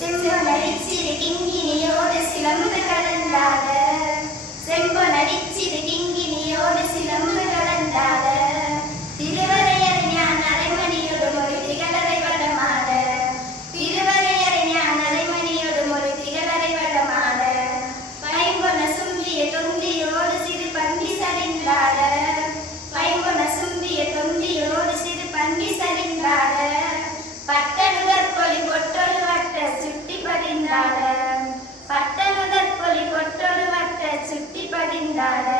Christians who are ready to the la